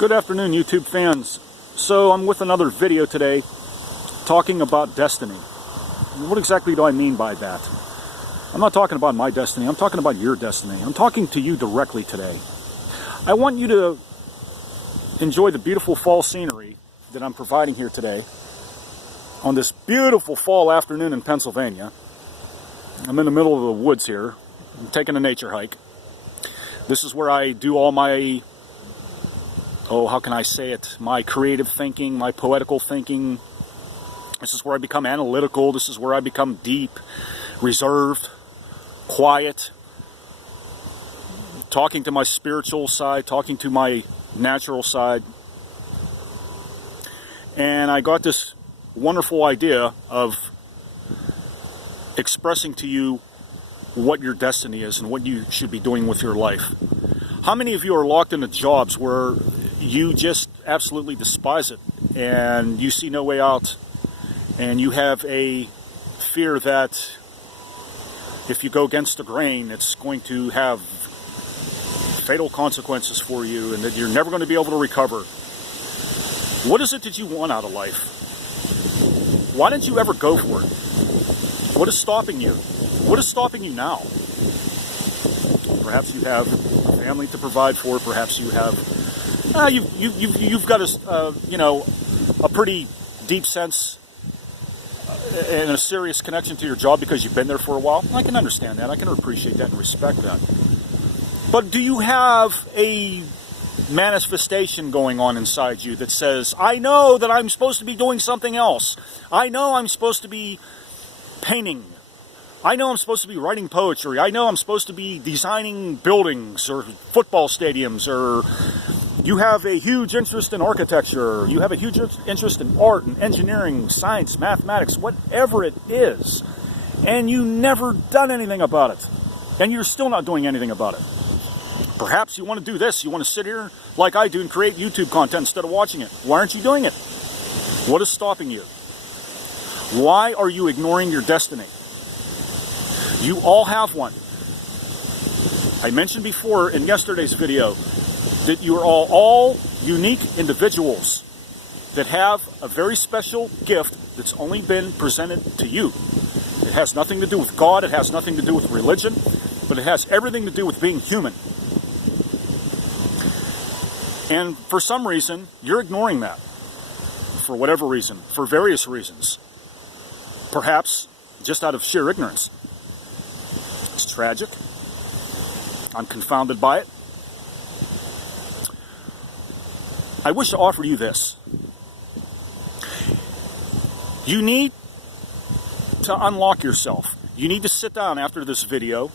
Good afternoon, YouTube fans. So I'm with another video today talking about destiny. What exactly do I mean by that? I'm not talking about my destiny. I'm talking about your destiny. I'm talking to you directly today. I want you to enjoy the beautiful fall scenery that I'm providing here today on this beautiful fall afternoon in Pennsylvania. I'm in the middle of the woods here. I'm taking a nature hike. This is where I do all my how can I say it, my creative thinking, my poetical thinking. This is where I become analytical. This is where I become deep, reserved, quiet, talking to my spiritual side, talking to my natural side. And I got this wonderful idea of expressing to you what your destiny is and what you should be doing with your life. How many of you are locked into jobs where you just absolutely despise it and you see no way out, and you have a fear that if you go against the grain, it's going to have fatal consequences for you and that you're never going to be able to recover? What is it that you want out of life? Why didn't you ever go for it? What is stopping you? What is stopping you now? Perhaps you have a family to provide for. Perhaps you have you've got a pretty deep sense and a serious connection to your job because you've been there for a while. I can understand that. I can appreciate that and respect that. But do you have a manifestation going on inside you that says, I know that I'm supposed to be doing something else. I know I'm supposed to be painting. I know I'm supposed to be writing poetry. I know I'm supposed to be designing buildings or football stadiums, or you have a huge interest in architecture. You have a huge interest in art and engineering, science, mathematics, whatever it is. And you never done anything about it. And you're still not doing anything about it. Perhaps you want to do this. You want to sit here like I do and create YouTube content instead of watching it. Why aren't you doing it? What is stopping you? Why are you ignoring your destiny? You all have one. I mentioned before in yesterday's video that you are all unique individuals that have a very special gift that's only been presented to you. It has nothing to do with God. It has nothing to do with religion. But it has everything to do with being human. And for some reason, you're ignoring that. For whatever reason. For various reasons. Perhaps just out of sheer ignorance. It's tragic. I'm confounded by it. I wish to offer you this. You need to unlock yourself. You need to sit down after this video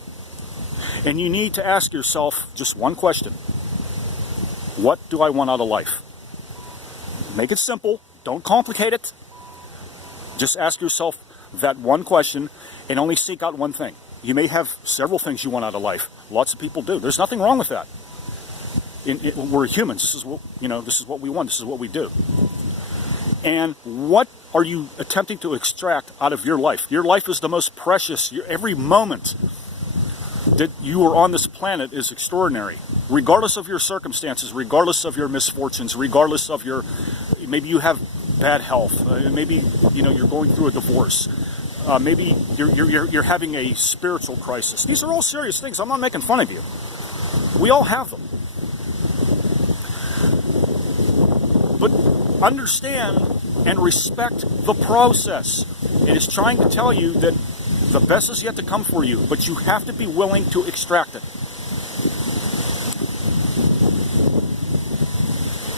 and you need to ask yourself just one question. What do I want out of life? Make it simple. Don't complicate it. Just ask yourself that one question and only seek out one thing. You may have several things you want out of life. Lots of people do. There's nothing wrong with that. We're humans. This is what we want. This is what we do. And what are you attempting to extract out of your life? Your life is the most precious. Every moment that you are on this planet is extraordinary. Regardless of your circumstances, regardless of your misfortunes, regardless of maybe you have bad health. Maybe you're going through a divorce. Maybe you're having a spiritual crisis. These are all serious things. I'm not making fun of you. We all have them. But understand and respect the process. It is trying to tell you that the best is yet to come for you, but you have to be willing to extract it.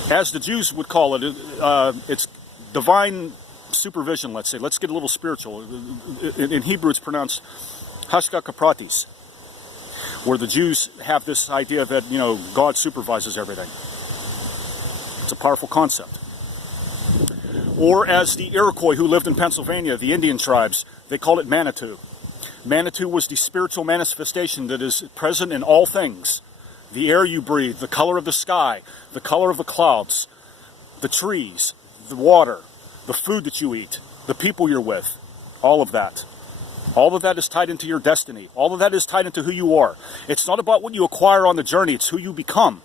As the Jews would call it, it's divine supervision, let's say. Let's get a little spiritual. In Hebrew, it's pronounced hashgacha pratis, where the Jews have this idea that, God supervises everything. It's a powerful concept. Or as the Iroquois who lived in Pennsylvania, the Indian tribes, they called it Manitou. Manitou was the spiritual manifestation that is present in all things. The air you breathe, the color of the sky, the color of the clouds, the trees, the water, the food that you eat, the people you're with, all of that. All of that is tied into your destiny. All of that is tied into who you are. It's not about what you acquire on the journey, it's who you become.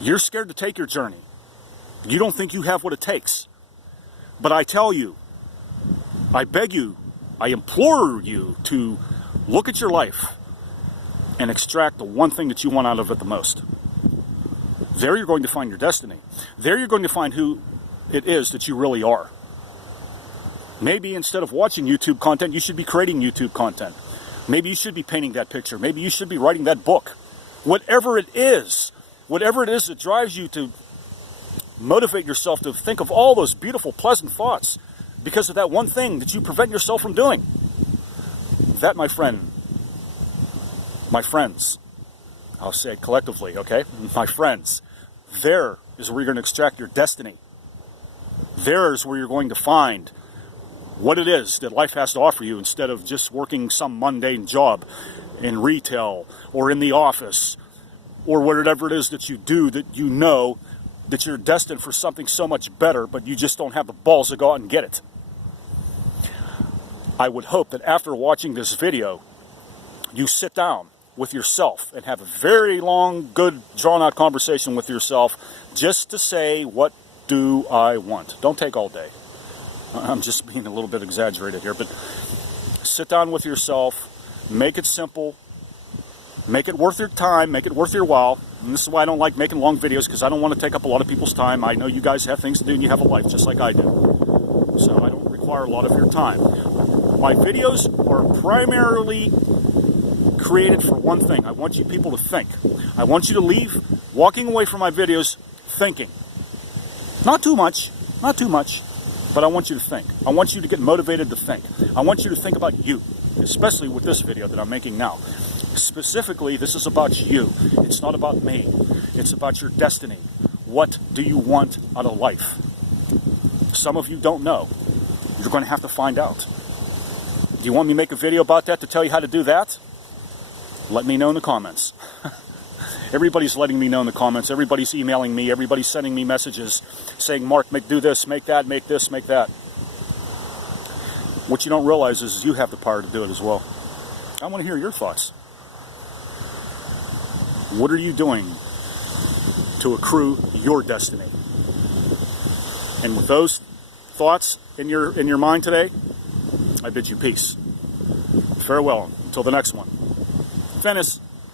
You're scared to take your journey. You don't think you have what it takes. But I tell you, I beg you, I implore you to look at your life and extract the one thing that you want out of it the most. There you're going to find your destiny. There you're going to find who it is that you really are. Maybe instead of watching YouTube content, you should be creating YouTube content. Maybe you should be painting that picture. Maybe you should be writing that book. Whatever it is that drives you to motivate yourself to think of all those beautiful, pleasant thoughts because of that one thing that you prevent yourself from doing. That, my friend, my friends, I'll say it collectively, okay? My friends, there is where you're going to extract your destiny. There is where you're going to find what it is that life has to offer you instead of just working some mundane job in retail or in the office or whatever it is that you do that you know that you're destined for something so much better, but you just don't have the balls to go out and get it. I would hope that after watching this video, you sit down with yourself and have a very long, good, drawn-out conversation with yourself just to say, what do I want? Don't take all day. I'm just being a little bit exaggerated here, but sit down with yourself, make it simple, make it worth your time, make it worth your while. And this is why I don't like making long videos, because I don't want to take up a lot of people's time. I know you guys have things to do and you have a life just like I do. So I don't require a lot of your time. My videos are primarily created for one thing. I want you people to think. I want you to leave walking away from my videos thinking. Not too much, but I want you to think. I want you to get motivated to think. I want you to think about you, especially with this video that I'm making now. Specifically, this is about you. It's not about me. It's about your destiny. What do you want out of life? Some of you don't know. You're going to have to find out. Do you want me to make a video about that to tell you how to do that? Let me know in the comments. Everybody's letting me know in the comments. Everybody's emailing me. Everybody's sending me messages saying, Mark, do this, make that, make this, make that. What you don't realize is you have the power to do it as well. I want to hear your thoughts. What are you doing to accrue your destiny? And with those thoughts in your mind today, I bid you peace. Farewell until the next one. Finis.